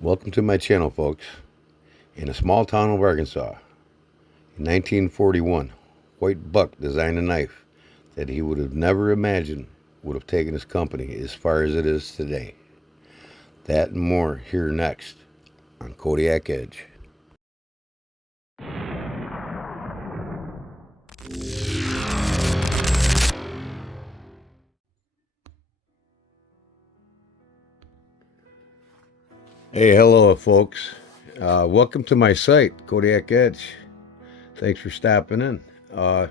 Welcome to my channel, folks. In a small town of Arkansas, in 1941, White Buck designed a knife that he would have never imagined would have taken his company as far as it is today. That and more here next on Kodiak Edge. Hey, hello, folks. Welcome to my site, Kodiak Edge. Thanks for stopping in. If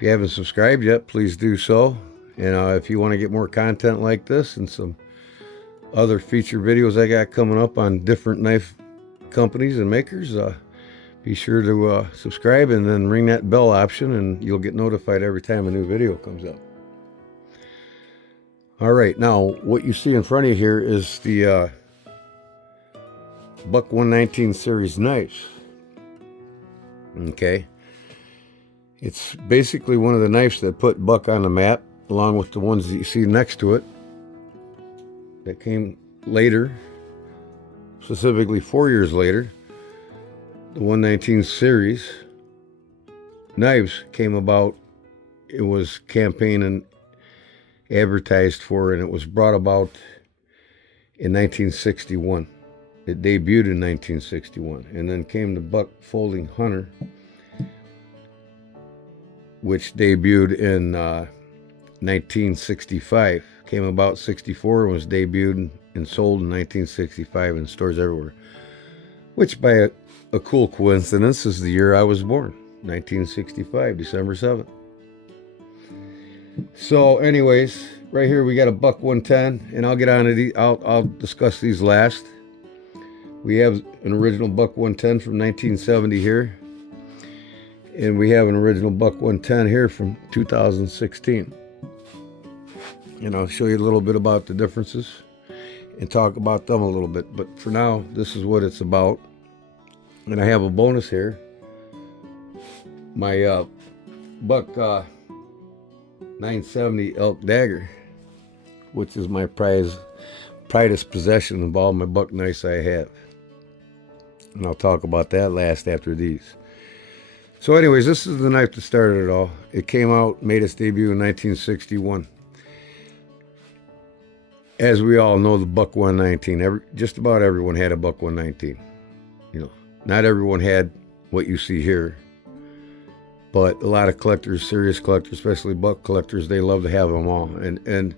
you haven't subscribed yet, please do so. And if you want to get more content like this and some other feature videos I got coming up on different knife companies and makers, be sure to subscribe and then ring that bell option and you'll get notified every time a new video comes up. All right, now what you see in front of you here is the Buck 119 series knives. Okay, it's basically one of the knives that put Buck on the map, along with the ones that you see next to it that came later, specifically 4 years later. The 119 series knives came about. It was campaigned and advertised for, and it was brought about in 1961. It debuted in 1961, and then came the Buck Folding Hunter, which debuted in 1965. Came about 64 and was debuted and sold in 1965 in stores everywhere. Which, by a cool coincidence, is the year I was born, 1965, December 7th. So, anyways, right here we got a Buck 110, and I'll get on to these. I'll discuss these last. We have an original Buck 110 from 1970 here, and we have an original Buck 110 here from 2016. And I'll show you a little bit about the differences and talk about them a little bit. But for now, this is what it's about. And I have a bonus here. My Buck 970 elk dagger, which is my prized possession of all my Buck knives I have. And I'll talk about that last after these. So anyways, this is the knife that started it all. It came out, made its debut in 1961. As we all know, the Buck 119, just about everyone had a Buck 119. You know, not everyone had what you see here, but a lot of collectors, serious collectors, especially Buck collectors, they love to have them all. And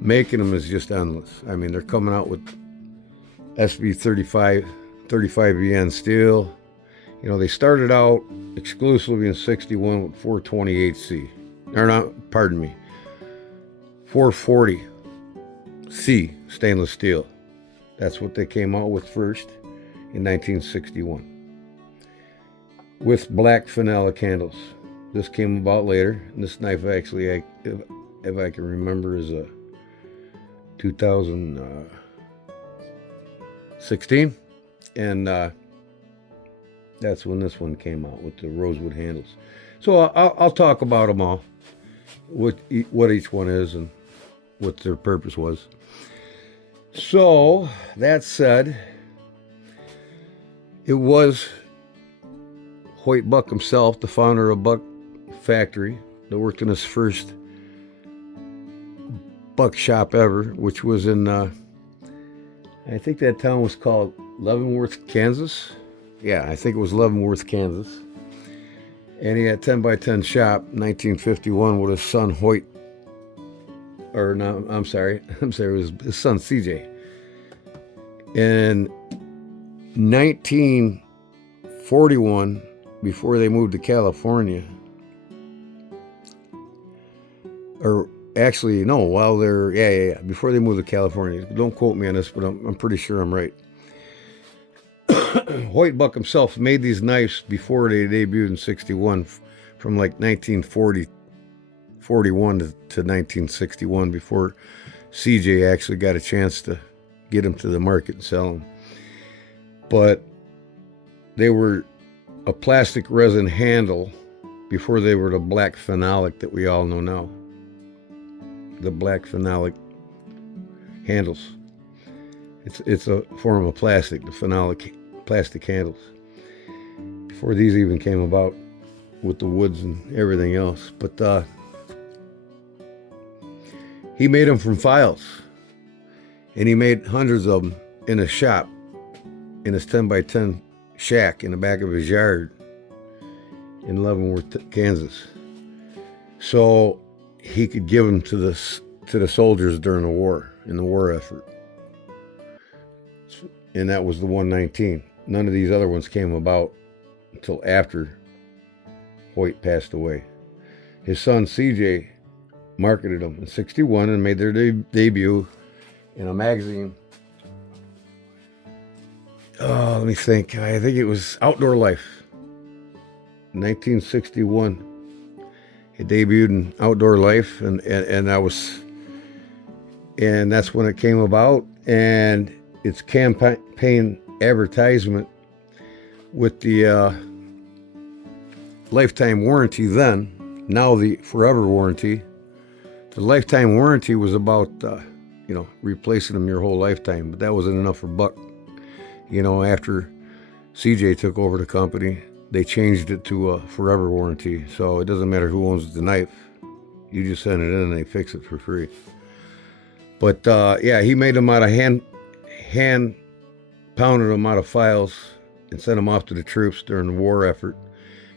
making them is just endless. I mean, they're coming out with SB 35 VN steel. You know, they started out exclusively in 61 with 428C. Or not, pardon me, 440C stainless steel. That's what they came out with first in 1961. With black phenolic handles. This came about later. And this knife actually, if I can remember, is a 2016. And that's when this one came out with the rosewood handles. So I'll talk about them all, what each one is and what their purpose was. So that said, it was Hoyt Buck himself, the founder of Buck Factory, that worked in his first Buck shop ever, which was in, I think that town was called Leavenworth, Kansas. Yeah, I think it was Leavenworth, Kansas. And he had 10 by 10 shop, 1951, with his son Hoyt. Or no, I'm sorry, it was his son CJ. In 1941, before they moved to California, or actually, no, while they're, yeah, before they moved to California. Don't quote me on this, but I'm pretty sure I'm right. Hoyt Buck himself made these knives before they debuted in 61, from like 1941 to 1961, before CJ actually got a chance to get them to the market and sell them. But they were a plastic resin handle before they were the black phenolic that we all know now. The black phenolic handles. It's a form of plastic, the phenolic plastic handles. Before these even came about with the woods and everything else. But he made them from files. And he made hundreds of them in a shop, in his 10 by 10 shack in the back of his yard in Leavenworth, Kansas. So he could give them to the soldiers during the war, in the war effort. And that was the 119. None of these other ones came about until after Hoyt passed away. His son CJ marketed them in '61 and made their debut in a magazine. Oh, let me think. I think it was Outdoor Life, 1961. It debuted in Outdoor Life, and that's when it came about. And its campaign advertisement with the lifetime warranty then, now the forever warranty. The lifetime warranty was about, replacing them your whole lifetime, but that wasn't enough for Buck. After CJ took over the company, they changed it to a forever warranty. So it doesn't matter who owns the knife. You just send it in and they fix it for free. But he made them out of hand pounded them out of files and sent them off to the troops during the war effort.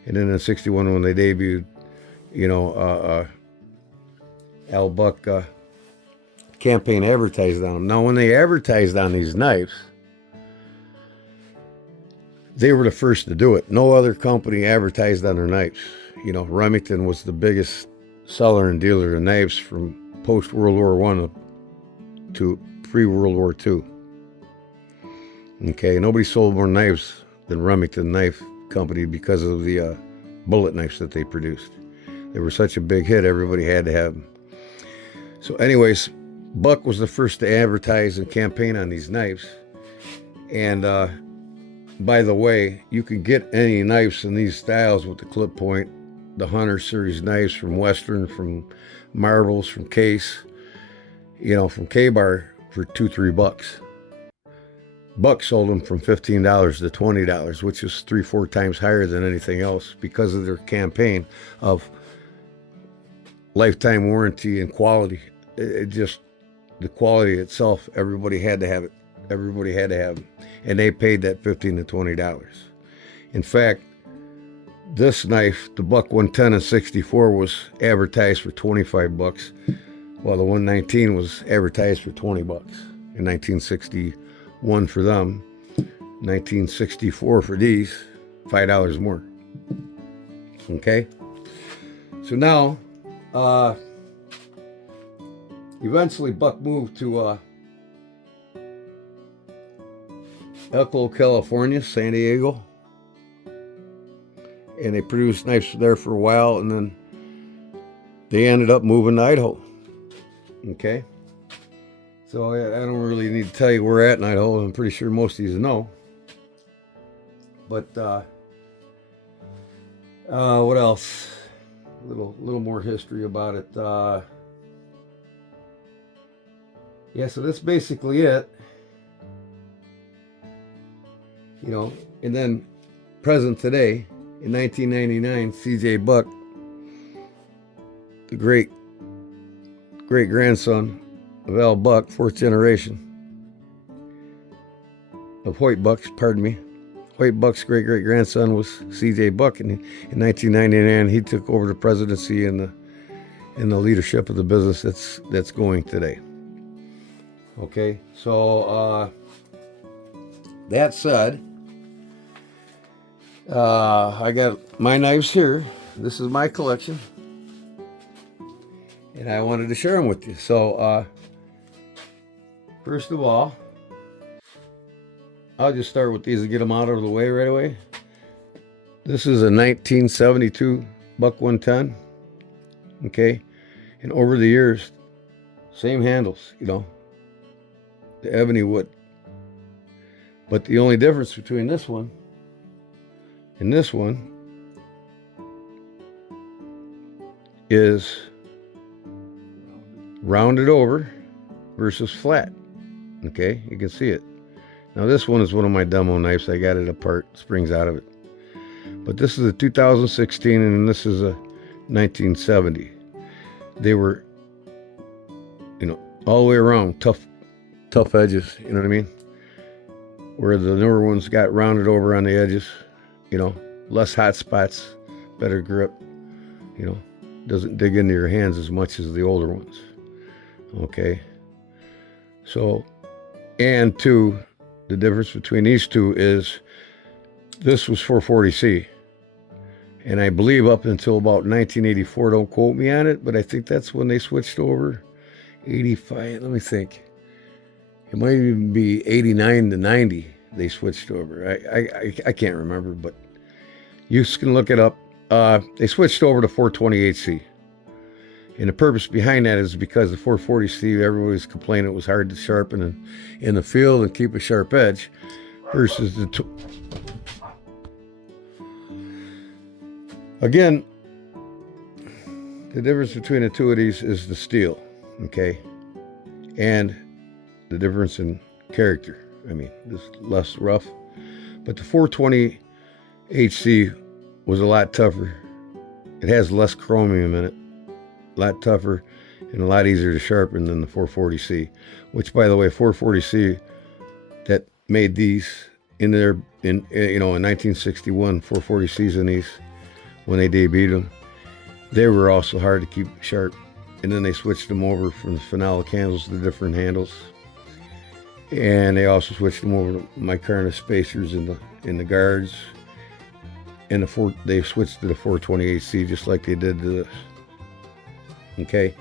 And then in '61 when they debuted, Al Buck campaign advertised on them. Now when they advertised on these knives, they were the first to do it. No other company advertised on their knives. Remington was the biggest seller and dealer of knives from post-World War I to pre-World War II. Okay, nobody sold more knives than Remington Knife Company because of the bullet knives that they produced. They were such a big hit, everybody had to have them. So anyways, Buck was the first to advertise and campaign on these knives. And by the way, you can get any knives in these styles with the clip point, the Hunter Series knives from Western, from Marvels, from Case, from K-Bar for $2-3. Buck sold them from $15 to $20, which is 3-4 times higher than anything else because of their campaign of lifetime warranty and quality. The quality itself, everybody had to have it. Everybody had to have them. And they paid that $15 to $20. In fact, this knife, the Buck 110 in '64, was advertised for $25, while the 119 was advertised for $20 in 1961 for them. 1964 for these, $5 more. Okay? So now, eventually Buck moved to Elko, California, San Diego. And they produced knives there for a while, and then they ended up moving to Idaho. Okay? So I don't really need to tell you where we're at in Idaho. I'm pretty sure most of you know. But what else? A little more history about it. So that's basically it. And then present today, in 1999, C.J. Buck, the great grandson of Al Buck, fourth generation of Hoyt Buck's, Hoyt Buck's great grandson was C.J. Buck, and in 1999 he took over the presidency and the leadership of the business that's going today. Okay, so that said, I got my knives here. This is my collection, and I wanted to share them with you. So first of all, I'll just start with these and get them out of the way right away. This is a 1972 Buck 110. Okay, and over the years, same handles, the ebony wood. But the only difference between this one and this one is rounded over versus flat. Okay, you can see it. Now this one is one of my demo knives. I got it apart, springs out of it. But this is a 2016 and this is a 1970. They were, all the way around, tough edges, you know what I mean? Where the newer ones got rounded over on the edges, less hot spots, better grip, doesn't dig into your hands as much as the older ones. Okay. So, and two, the difference between these two is this was 440C. And I believe up until about 1984, don't quote me on it, but I think that's when they switched over. 85, let me think. It might even be 89 to 90 they switched over. I can't remember, but you can look it up. They switched over to 428C. And the purpose behind that is because the 440C, everybody was complaining it was hard to sharpen in the field and keep a sharp edge versus the... Again, the difference between the two of these is the steel, okay? And the difference in character. I mean, it's less rough. But the 420 HC was a lot tougher. It has less chromium in it, a lot tougher and a lot easier to sharpen than the 440C, which, by the way, 440C that made these in 1961, 440Cs in these, when they debuted them, they were also hard to keep sharp. And then they switched them over from the phenolic handles to different handles. And they also switched them over to micarta spacers in the guards. And they switched to the 428C just like they did to this. Okay?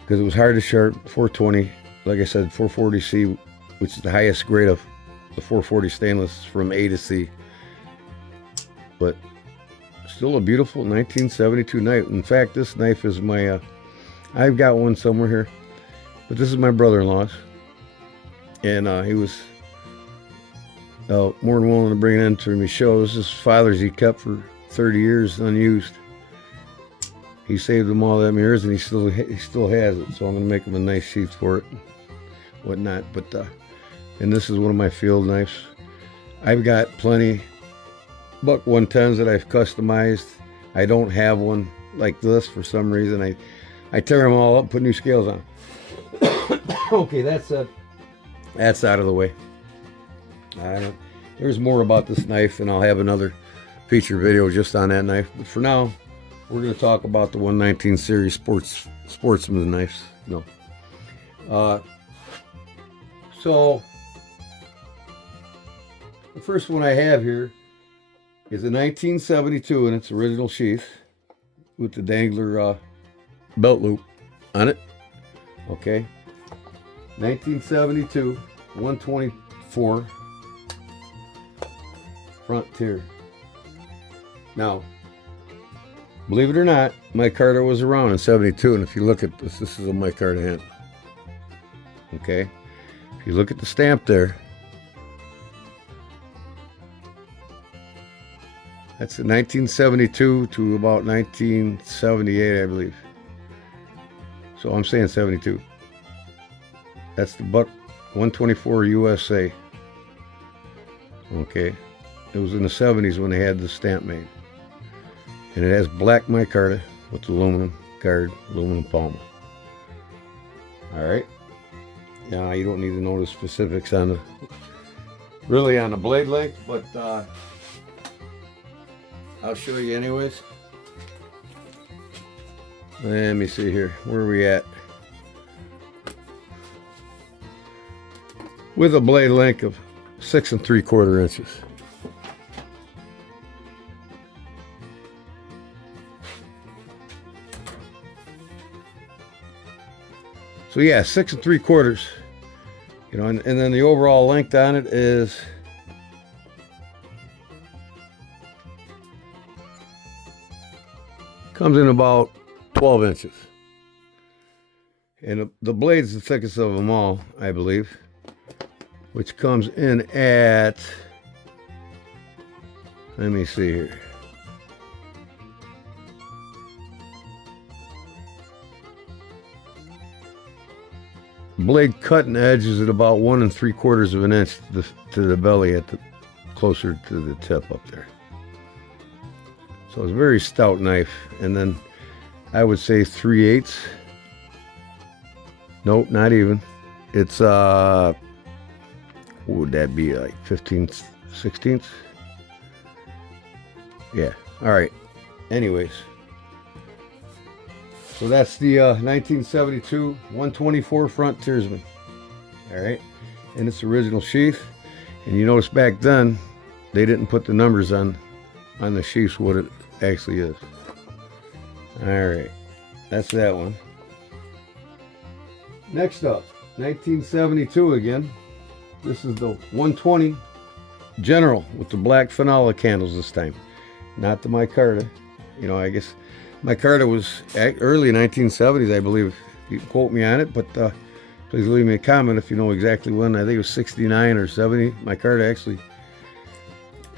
Because it was hard to sharp. 420, like I said, 440C, which is the highest grade of the 440 stainless from A to C. But still a beautiful 1972 knife. In fact, this knife is my, I've got one somewhere here, but this is my brother-in-law's. And he was more than willing to bring it in to me show. This is father's he kept for 30 years unused. He saved them all them years and he still has it. So I'm going to make him a nice sheath for it and whatnot. But, and this is one of my field knives. I've got plenty buck 110s that I've customized. I don't have one like this for some reason. I tear them all up and put new scales on. Okay, that's out of the way. There's more about this knife and I'll have another feature video just on that knife. But for now, we're going to talk about the 119 series sportsman's knives. So the first one I have here is a 1972 in its original sheath with the dangler belt loop on it. Okay. 1972, 124 Frontier. Now, believe it or not, micarta was around in 72, and if you look at this is a micarta hand. Okay? If you look at the stamp there, that's in 1972 to about 1978, I believe. So I'm saying 72. That's the buck 124 USA. Okay. It was in the 70s when they had the stamp made. And it has black micarta with aluminum guard, aluminum pommel. Alright. Now you don't need to know the specifics on the blade length, but I'll show you anyways. Let me see here. Where are we at? With a blade length of 6 3/4 inches. So yeah, 6 3/4. And then the overall length on it is comes in about 12 inches. And the blade's the thickest of them all, I believe, which comes in at, let me see here. blade cutting edge is at about 1 3/4 of an inch to the belly at the closer to the tip up there. So it's a very stout knife. And then I would say 3/8. Nope, not even. It's what would that be, like 15th, 16th? Yeah. All right. Anyways. So that's the 1972 124 Frontiersman. All right. In its original sheath. And you notice back then, they didn't put the numbers on the sheaths, what it actually is. All right. That's that one. Next up, 1972 again. This is the 120 General with the black phenolic candles this time. Not the micarta. You know, I guess micarta was early 1970s, I believe. You can quote me on it, but please leave me a comment if you know exactly when. I think it was 69 or 70. Micarta actually,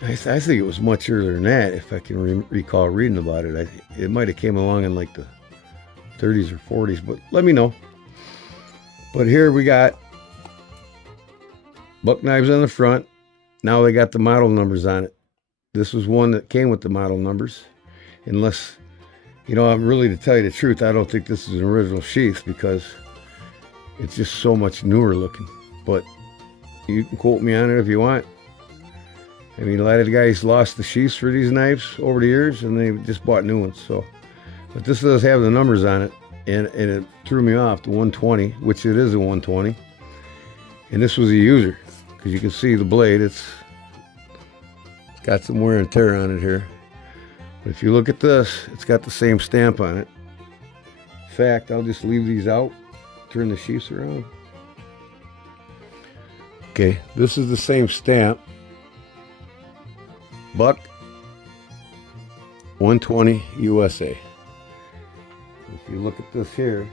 I think it was much earlier than that, if I can recall reading about it. It might have came along in like the 30s or 40s, but let me know. But here we got buck knives on the front. Now they got the model numbers on it. This was one that came with the model numbers. Unless, you know, I'm really, to tell you the truth, I don't think this is an original sheath because it's just so much newer looking. But you can quote me on it if you want. I mean, a lot of the guys lost the sheaths for these knives over the years and they just bought new ones. So, but this does have the numbers on it. And it threw me off, the 120, which it is a 120. And this was a user, because you can see the blade, it's got some wear and tear on it here. But if you look at this, it's got the same stamp on it. In fact, I'll just leave these out, turn the sheaths around. Okay, this is the same stamp. Buck 120 USA. If you look at this here,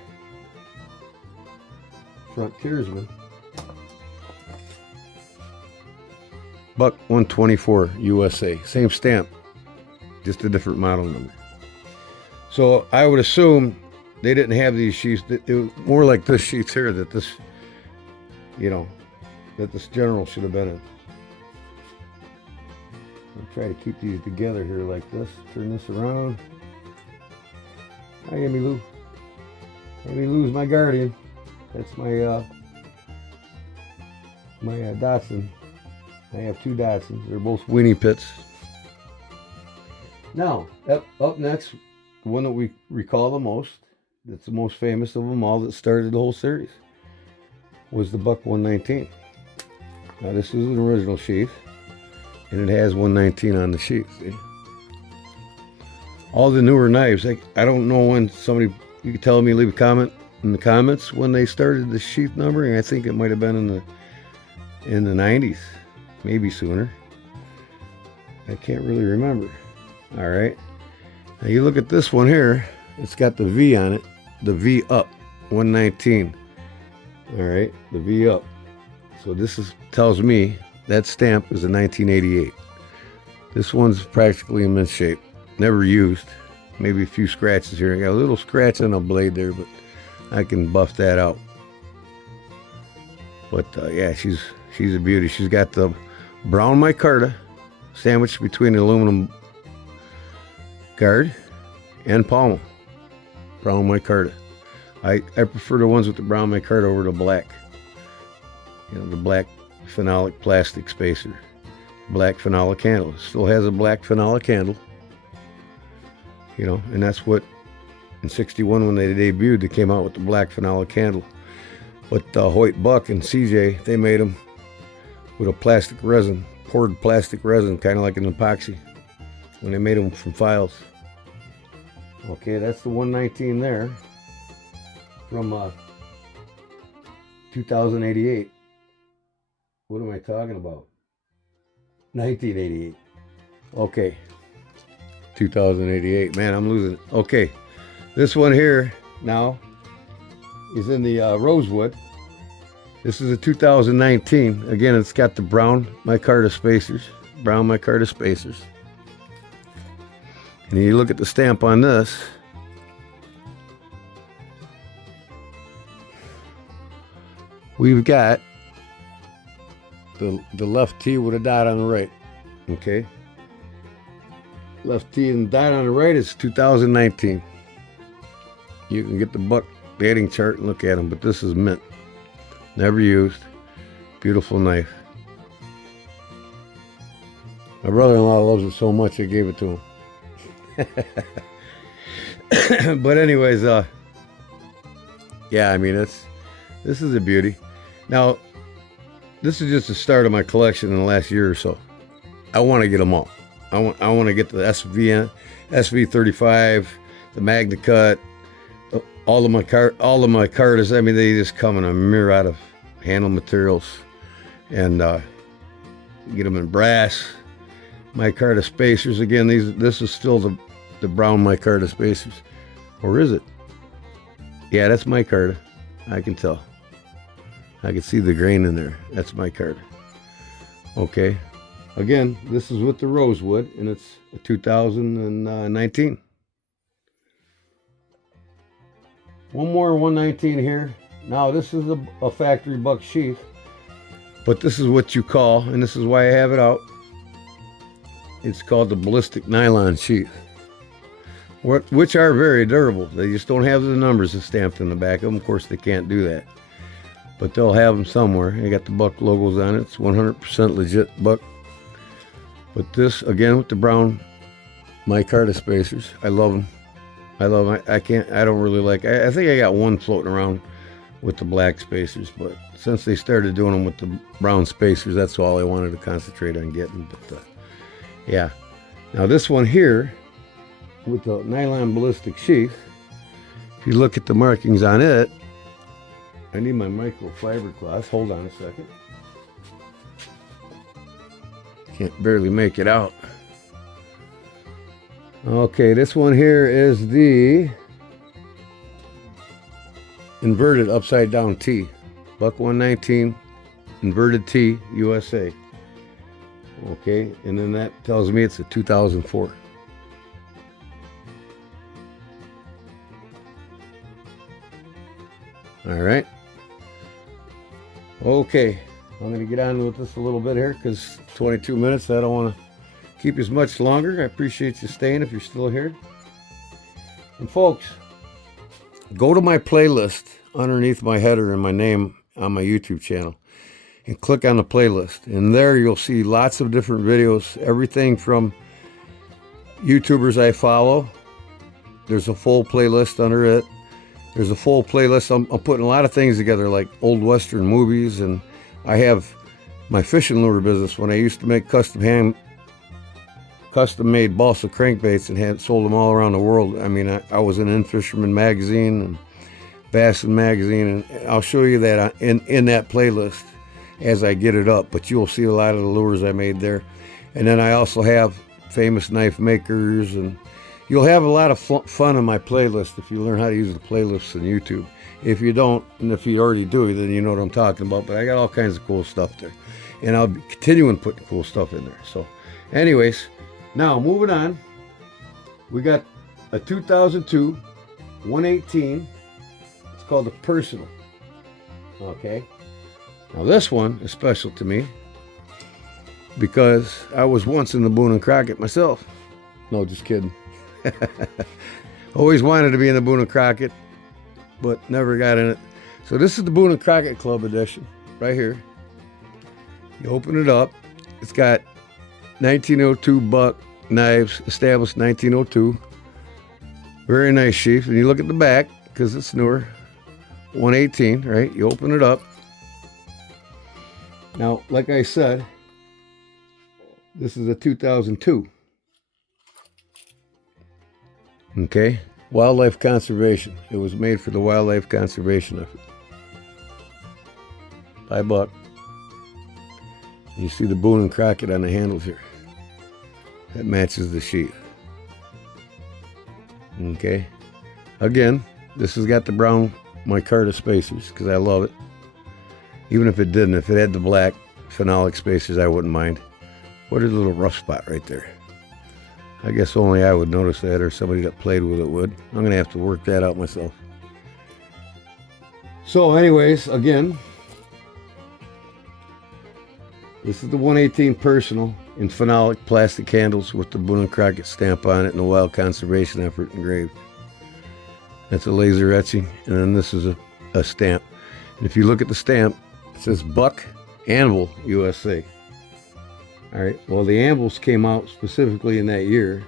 Frontiersman, Buck 124 USA, same stamp, just a different model number. So I would assume they didn't have these sheaths. It was more like this sheath here that this, you know, that this General should have been in. I'll try to keep these together here like this. Turn this around. Hi, Amy Lou. Amy Lou's my guardian. That's my Dotson. I have two Dotsons. They're both weenie pits. Now, up next, the one that we recall the most, that's the most famous of them all, that started the whole series, was the Buck 119. Now, this is an original sheath, and it has 119 on the sheath. See? All the newer knives, I don't know when somebody, you can tell me, leave a comment in the comments when they started the sheath numbering. I think it might have been in the 90s, maybe sooner. I can't really remember. All right. Now you look at this one here, it's got the V on it, the V up, 119. All right, the V up. So this tells me that stamp is a 1988. This one's practically in mint shape. Never used. Maybe a few scratches here. I got a little scratch on a blade there, but I can buff that out. But yeah, she's a beauty. She's got the brown micarta sandwiched between the aluminum guard and pommel. Brown micarta. I prefer the ones with the brown micarta over the black. You know, the black phenolic plastic spacer. Black phenolic handle. It still has a black phenolic handle. You know, and that's what, in 61 when they debuted, they came out with the black phenolic handle. But Hoyt Buck and CJ, they made them with a plastic resin, poured plastic resin, kind of like an epoxy, when they made them from files. Okay, that's the 119 there, from 2088. What am I talking about? 1988. Okay. 2088. Man, I'm losing it. Okay. This one here now is in the rosewood. This is a 2019. Again, it's got the brown micarta spacers. Brown micarta spacers. And you look at the stamp on this. we've got the left T with a dot on the right. Okay. Left T and dot on the right is 2019. You can get the buck dating chart and look at them, but this is mint. Never used. Beautiful knife. My brother-in-law loves it so much I gave it to him. But anyways, yeah, I mean, this is a beauty. Now, this is just the start of my collection in the last year or so. I want to get them all. I want to get the SV35, the Magna Cut, all of my Cartas. I mean, they just come in a myriad of handle materials, and get them in brass. Micarta spacers again. This is still the brown micarta spacers, or is it? Yeah, that's micarta. I can tell. I can see the grain in there. That's micarta. Okay. Again, this is with the rosewood, and it's 2019. One more 119 here. Now this is a factory buck sheath, but this is what you call, and this is why I have it out, it's called the ballistic nylon sheath, which are very durable. They just don't have the numbers stamped in the back of them. Of course, they can't do that, but they'll have them somewhere. They got the buck logos on it. It's 100% legit buck. But this, again, with the brown micarta spacers, I love them. I love them. I don't really like, I think I got one floating around with the black spacers, but since they started doing them with the brown spacers, that's all I wanted to concentrate on getting. But yeah. Now this one here, with the nylon ballistic sheath, if you look at the markings on it, I need my microfiber cloth. Hold on a second. Can't barely make it out. Okay, this one here is the inverted upside down T. Buck 119, inverted T, USA. Okay, and then that tells me it's a 2004. All right. Okay, I'm going to get on with this a little bit here because 22 minutes. I don't want to keep as much longer. I appreciate you staying if you're still here. And folks, go to my playlist underneath my header and my name on my YouTube channel and click on the playlist. And there you'll see lots of different videos, everything from YouTubers I follow. There's a full playlist under it. There's a full playlist. I'm putting a lot of things together, like old Western movies, and I have my fishing lure business when I used to make custom-made balsa crankbaits and had sold them all around the world. I mean, I was in Fisherman magazine and Bassin magazine, and I'll show you that in that playlist as I get it up. But you'll see a lot of the lures I made there. And then I also have famous knife makers, and you'll have a lot of fun on my playlist if you learn how to use the playlists on YouTube. If you don't, and if you already do, then you know what I'm talking about. But I got all kinds of cool stuff there, and I'll be continuing putting cool stuff in there. So anyways, now moving on, we got a 2002 118. It's called the Personal. Okay, now this one is special to me because I was once in the Boone and Crockett myself. No, just kidding. Always wanted to be in the Boone and Crockett, but never got in it. So this is the Boone and Crockett Club edition right here. You open it up. It's got 1902 buck knives, established 1902. Very nice sheath. And you look at the back, because it's newer, 118, right? You open it up. Now, like I said, this is a 2002. Okay, wildlife conservation. It was made for the wildlife conservation effort. By Buck. You see the Boone and Crockett on the handles here. That matches the sheath. Okay. Again, this has got the brown micarta spacers because I love it. Even if it didn't, if it had the black phenolic spacers, I wouldn't mind. What is a little rough spot right there? I guess only I would notice that, or somebody that played with it would. I'm going to have to work that out myself. So anyways, again, This is the 118 Personal in phenolic plastic handles with the Boone and Crockett stamp on it and the Wild Conservation Effort engraved. That's a laser etching, and then this is a stamp. And if you look at the stamp, it says Buck Anvil USA. All right, well, the anvils came out specifically in that year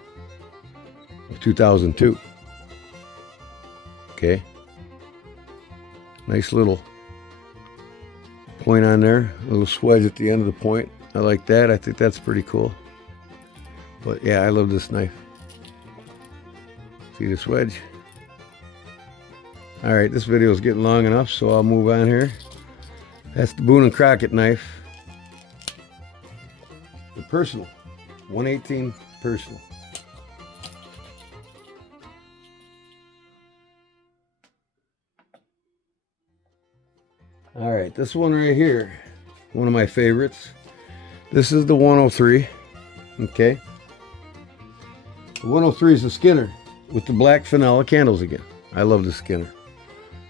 of 2002. Okay. Nice little point on there, a little swedge at the end of the point. I like that. I think that's pretty cool. But yeah, I love this knife. See the swedge? All right, this video is getting long enough, so I'll move on here. That's the Boone and Crockett knife. The Personal, 118 Personal. All right, this one right here, one of my favorites. This is the 103, okay? The 103 is the Skinner with the black phenolic handles again. I love the Skinner.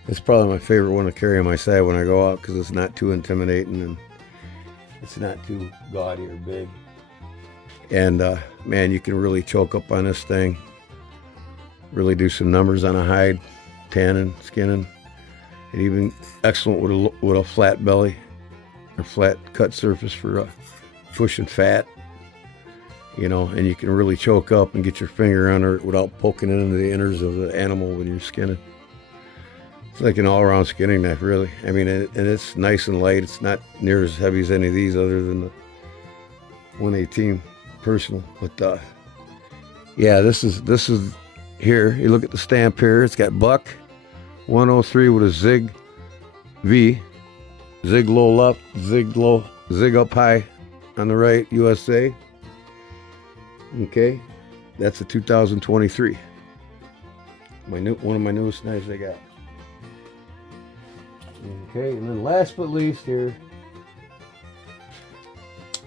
It's probably my favorite one to carry on my side when I go out because it's not too intimidating and it's not too gaudy or big. And man, you can really choke up on this thing. Really do some numbers on a hide, tanning, skinning. And even excellent with a flat belly or flat cut surface for pushing fat. You know, and you can really choke up and get your finger under it without poking it into the innards of the animal when you're skinning. It's like an all-around skinning knife, really. I mean, and it's nice and light. It's not near as heavy as any of these other than the 118 Personal. But yeah, this is here. You look at the stamp here. It's got Buck 103 with a zig V, zig low left, zig up high on the right, USA. Okay, that's a 2023. One of my newest knives I got. Okay, and then last but least here,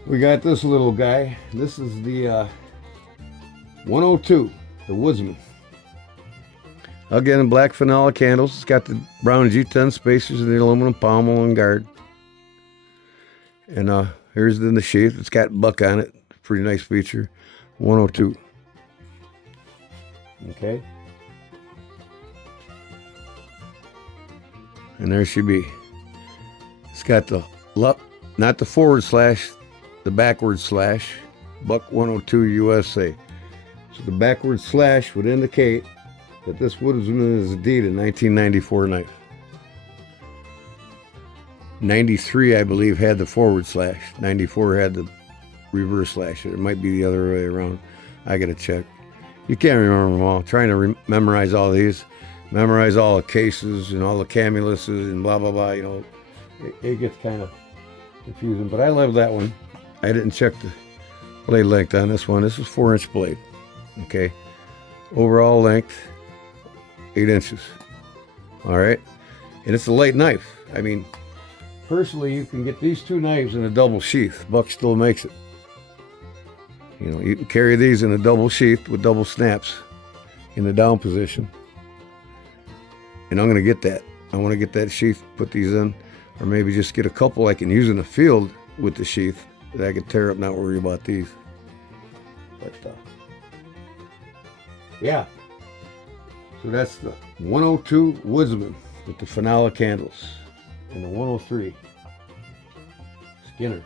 we got this little guy. This is the 102, the Woodsman. Again, black phenolic handles. It's got the brown G10 spacers and the aluminum pommel and guard. And here's in the sheath. It's got Buck on it. Pretty nice feature. 102. Okay. And there she be. It's got the not the forward slash, the backward slash. Buck 102 USA. So the backward slash would indicate that this Woodsman is indeed a 1994 knife. 93, I believe, had the forward slash. 94 had the reverse slash. It might be the other way around. I gotta check. You can't remember them all. Trying to memorize all these, memorize all the cases and all the camuluses and blah blah blah. You know, it gets kind of confusing. But I love that one. I didn't check the blade length on this one. This is 4-inch blade. Okay, overall length 8 inches. All right, and it's a light knife. I mean, personally, you can get these two knives in a double sheath. Buck still makes it. You know, you can carry these in a double sheath with double snaps in the down position. And I'm going to get that. I want to get that sheath, put these in, or maybe just get a couple I can use in the field with the sheath that I could tear up, not worry about these. But, yeah. So that's the 102 Woodsman with the phenolic handles and the 103 Skinner.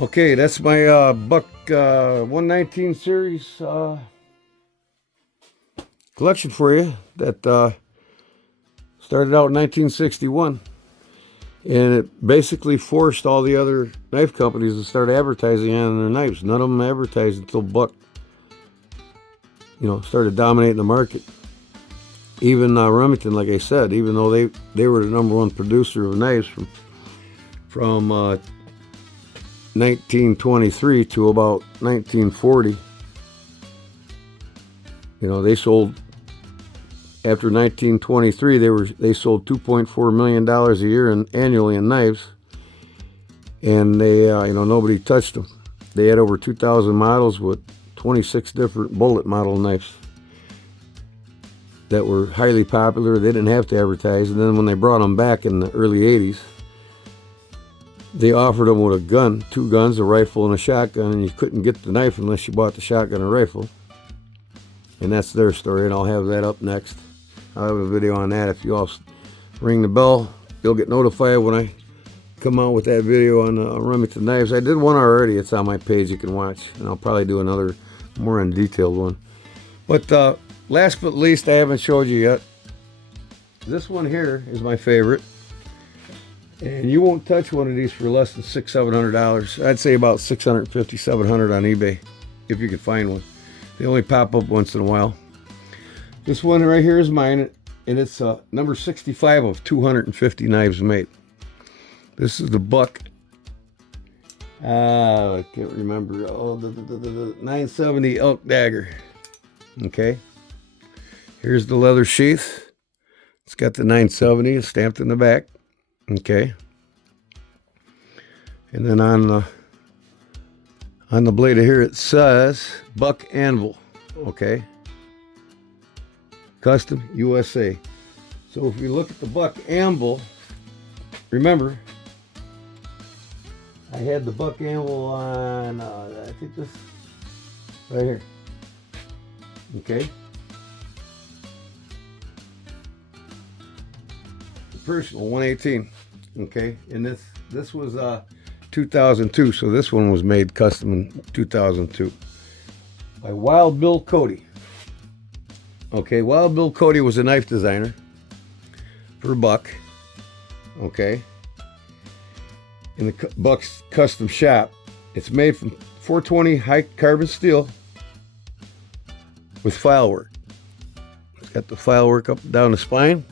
Okay, that's my Buck 119 series collection for you that started out in 1961. And it basically forced all the other knife companies to start advertising on their knives. None of them advertised until Buck, you know, started dominating the market. Even Remington, like I said, even though they were the #1 producer of knives from 1923 to about 1940, you know, they sold, after 1923, they sold $2.4 million a year annually in knives, and they you know, nobody touched them. They had over 2,000 models with 26 different bullet model knives that were highly popular. They didn't have to advertise. And then when they brought them back in the early 80s, they offered them with a gun, 2 guns, a rifle and a shotgun, and you couldn't get the knife unless you bought the shotgun and rifle. And that's their story, and I'll have that up next. I'll have a video on that. If you all ring the bell, you'll get notified when I come out with that video on Remington knives. I did one already. It's on my page. You can watch, and I'll probably do another more in detailed one. But last but least, I haven't showed you yet. This one here is my favorite, and you won't touch one of these for less than $600-700. I'd say about $650, $700 on eBay if you can find one. They only pop up once in a while. This one right here is mine, and it's number 65 of 250 knives made. This is the Buck. I can't remember. Oh, the 970 elk dagger. Okay. Here's the leather sheath. It's got the 970 stamped in the back. Okay. And then on the blade of here it says Buck Anvil. Okay. Custom USA. So if we look at the Buck Anvil, remember, I had the Buck Anvil on, I think this, right here. Okay. The personal 118. Okay. And this was 2002. So this one was made custom in 2002 by Wild Bill Cody. Okay. Wild Bill Cody was a knife designer for Buck. Okay. In the Buck's custom shop. It's made from 420 high carbon steel with file work. It's got the file work up and down the spine.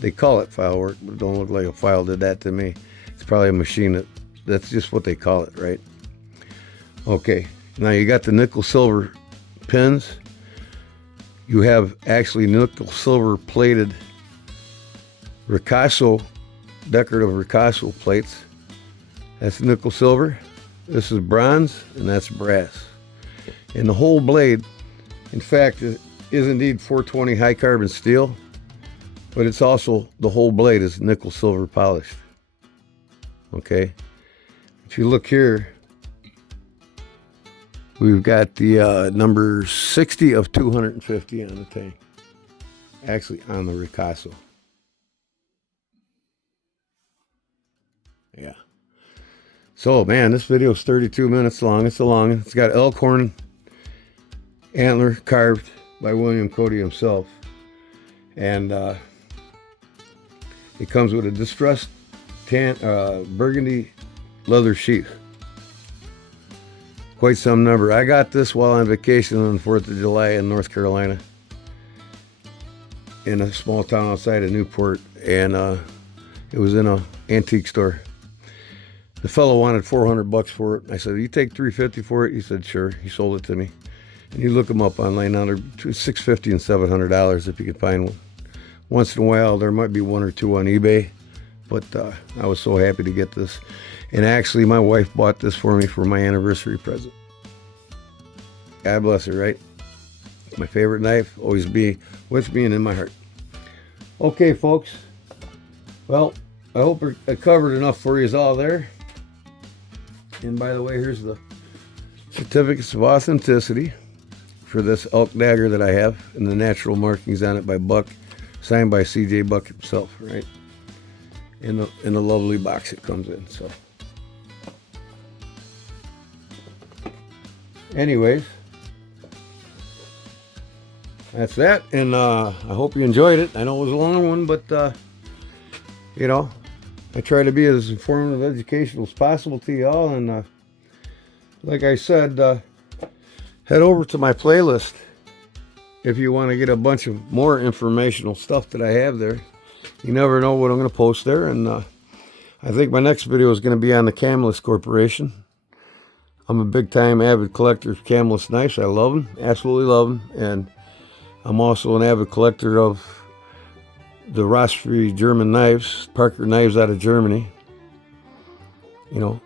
They call it file work, but it don't look like a file did that to me. It's probably a machine that's just what they call it, right? Okay, now you got the nickel silver pins. You have actually nickel silver plated Ricasso, decorative Ricasso plates. That's nickel silver. This is bronze, and that's brass. And the whole blade, in fact, is indeed 420 high carbon steel, but it's also, the whole blade is nickel silver polished. Okay. If you look here, we've got the number 60 of 250 on the tank. Actually, on the Ricasso. Yeah. So, man, this video is 32 minutes long. It's a long one. It's got elk horn antler carved by William Cody himself. And it comes with a distressed burgundy leather sheath. Quite some number. I got this while on vacation on the 4th of July in North Carolina, in a small town outside of Newport, and it was in an antique store. The fellow wanted $400 for it. I said, "You take $350 for it?" He said, "Sure." He sold it to me. And you look them up online now, they're $650 and $700 if you can find one. Once in a while, there might be one or two on eBay, but I was so happy to get this. And actually, my wife bought this for me for my anniversary present. God bless her, right? My favorite knife, always be with me and in my heart. Okay, folks. Well, I hope I covered enough for you all there. And by the way, here's the certificates of authenticity for this elk dagger that I have, and the natural markings on it by Buck, signed by C.J. Buck himself, right? In the lovely box it comes in. So, anyways, that's that, and I hope you enjoyed it. I know it was a long one, but you know, I try to be as informative, educational as possible to you all. And like I said, head over to my playlist if you want to get a bunch of more informational stuff that I have there. You never know what I'm going to post there. And I think my next video is going to be on the Camelus Corporation. I'm a big-time avid collector of Camelus knives. I love them, absolutely love them. And I'm also an avid collector of the Rostfree German knives, Parker knives out of Germany. You know,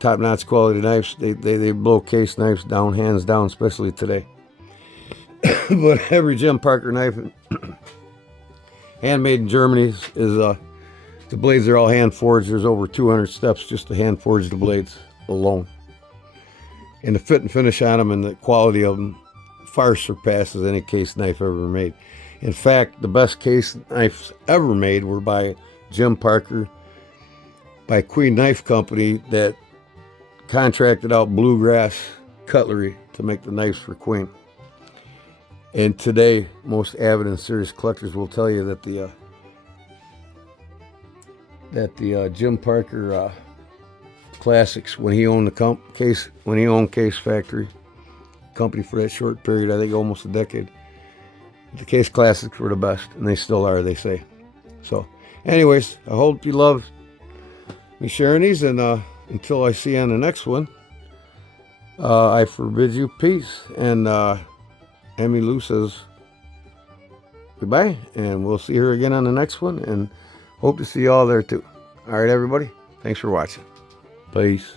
top-notch quality knives. They blow case knives down, hands down, especially today. But every Jim Parker knife handmade in Germany is The blades are all hand forged. There's over 200 steps just to hand forge the blades alone. And the fit and finish on them and the quality of them far surpasses any case knife ever made. In fact, the best case knives ever made were by Jim Parker, by Queen Knife Company, that contracted out Bluegrass Cutlery to make the knives for Queen. And today, most avid and serious collectors will tell you that the Jim Parker classics, when he owned the Case Factory company for that short period, I think almost a decade, the Case classics were the best, and they still are, they say. So, anyways, I hope you love me sharing these, and until I see you on the next one, I forbid you peace. And Emmy Lou says goodbye, and we'll see her again on the next one, and hope to see you all there too. All right, everybody, thanks for watching. Peace.